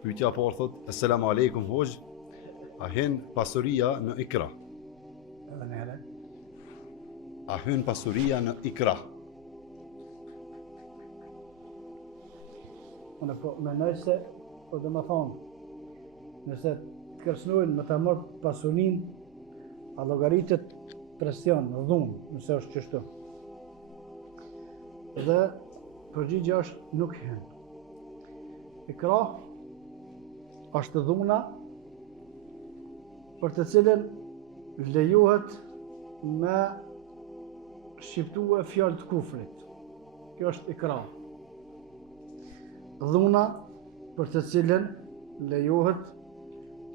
Pyetja e parë thot: "Asalamu alaykum hoj, a hyn pasuria në ikra?" Edhe në herë. A hyn pasuria në ikra? Unë po mendoj se, po dhe më thonë, nëse të kërcënojnë me ta marrë pasurinë, a llogaritet presion, dhunë, nëse është kështu. Dhe përgjigja është nuk hyn. Ikra është dhuna për të cilën lejohet me shqiptue fjalë të kufrit. Kjo është ikra. Dhuna për të cilën lejohet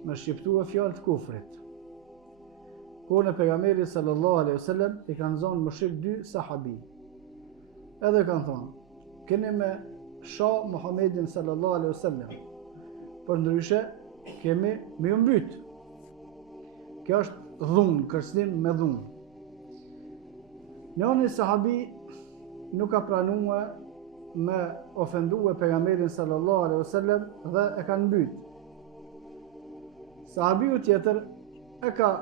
me shqiptue fjalë të kufrit. Kohën e pejgamberit sallallahu alaihi wasallam i kanë zonë mushrik 2 sahabi. Edhe kanë thonë, keni me shoh Muhammedin sallallahu alaihi wasallam, për ndryshe kemi me ju mbyt. Kjo është dhunë, kërcënim me dhunë. Njëri sahabi nuk ka pranuar me ofendue pejgamberin sallallahu alaihi wasallam dhe e kanë mbyt. Sahabiu tjetër e ka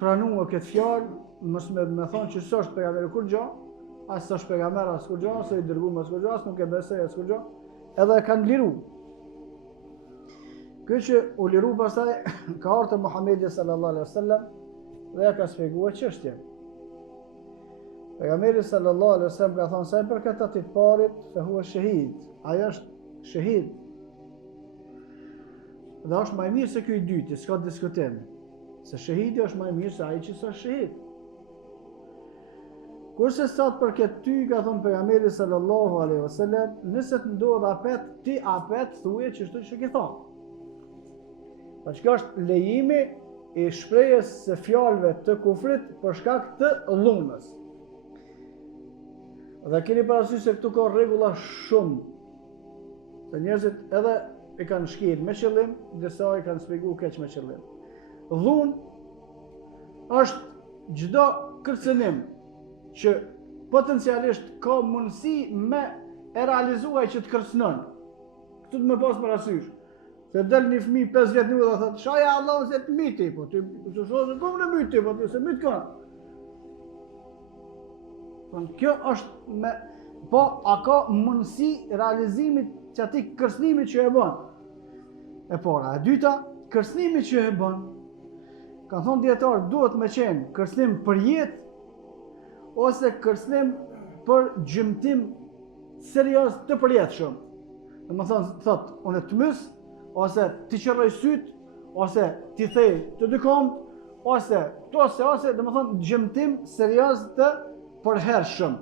pranuar këtë fjalë, mos me thonë që s'është pejgamberi kur gjë, as s'është pejgamber as kur gjë, as i dërguar as kur gjë, as nuk e besoj as kur gjë, edhe e kanë liru. Kjo që u liru pastaj ka ardhur te Muhamedi sallallahu alaihi wasallam dhe ja ka shpjeguar çështjen. Pejgamberi sallallahu alaihi wasallam ka thënë se për këtë të parit se huwa shahid, ai është shahid. Dhe është më i mirë se ky i dyti, s'ka diskutim. Se shahidi është më i mirë se ai që s'është shahid. Kurse sot për këtë ty, ka thonë pejgamberi sallallahu alaihi wasallam, nëse të ndodh apet, ti apet thuaj çështën që ke thonë. Pa që është lejimi i shprehjes së fjalëve të kufrit për shkak të dhunës. Dhe keni parasysh se këtu ka rregulla shumë. Se njerëzit edhe e kanë shkel me qëllim, disa i kanë shpjeguar keq me qëllim. Dhunë është çdo kërcënim që potencialisht ka mundësi me e realizuar që të kërcënon. Këtu të më pas parasysh. Se del një fëmijë 5 vjet nuk do të thotë, "Shoja Allahu se të myti, po ti s'është kom në myti, po ti se myt kanë." Kjo është me po a ka mundësi realizimit që ati kërcënimit që e bën. E para, e dyta, kërcënimi që e bën, kanë thonë dietar, duhet me qenë kërcënim për jetë ose kërcënim për gjymtim serioz të përjetshëm. Domethënë thotë, unë të mys, ose ti qërroj syt, ose ti thej të dykont, ose domethënë gjymtim serioz të përhershëm.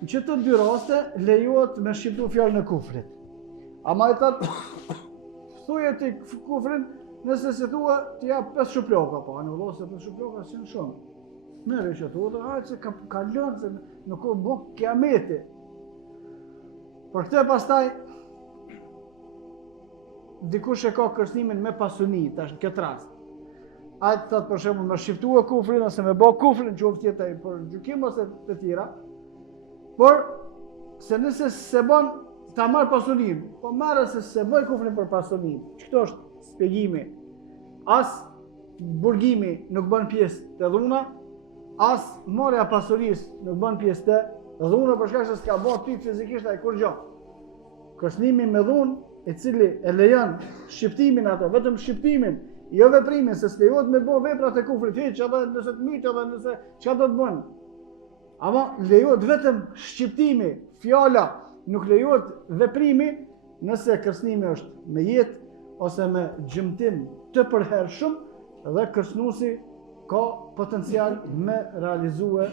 Në çdo dy raste lejohet me shqiptu fjalën e kufrit. Ama e thotë thuaj ti kufrin, nëse se thua ti jap 5 shuploka, po anë vëllai se 5 shuploka janë shumë. Merë që thua, hajtë se ka lënë se nuk ka bë kiameti. Për këtë pastaj dikush e ka kërcënimin me pasuni, tash në këtë rast. Ai thot për shembull me shqiptua kufrin ose me bë kufrin qoftë jetë për gjykim ose të tjera. Por se nëse se bën ta marr pasurinë, po marrë se bëj kufrin për pasurinë. Ç'kto është shpjegimi. As burgimi nuk bën pjesë të dhuna, as marrja pasurisë nuk bën pjesë të dhuna për shkak se s'ka bën ty fizikisht ai kur gjë. Kërcënimi me dhunë, i cili e lejon shqiptimin ato, vetëm shqiptimin, jo veprimin, se s'lejohet me bë veprat e kufrit hiç, edhe nëse të myt, edhe nëse çka do të bën. Ama lejohet vetëm shqiptimi, fjala, nuk lejohet veprimi nëse kërcënimi është me jetë ose me gjymtim të përhershëm dhe kërcënuesi ka potencial me realizue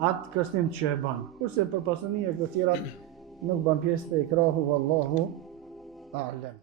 atë kërcënim që e bën. Kurse për pasuni e këto tjerat nuk bën pjesë të ikrahu, vallahu a'lam.